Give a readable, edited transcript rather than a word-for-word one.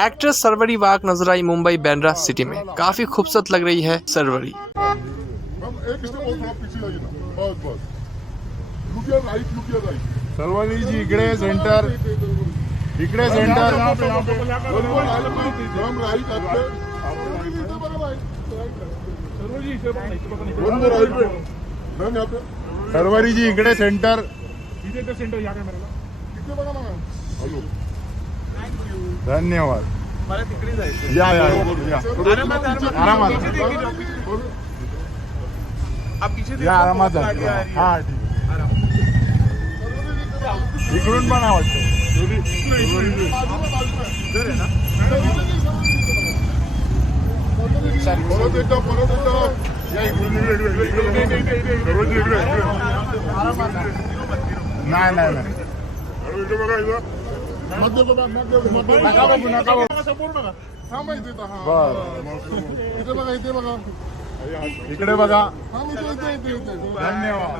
Actress Sarwari वाक नजर आई Mumbai Bandra city में। काफी खूबसूरत लग रही है सरवरी। सरवरी जी इकडे सेंटर, इकडे सेंटर। सरवरी जी इकडे सेंटर। धन्यवाद। या या आरामात या आरामात हा इकडून पण आवडतं। नाही नाही नाही इकडे बघा। धन्यवाद।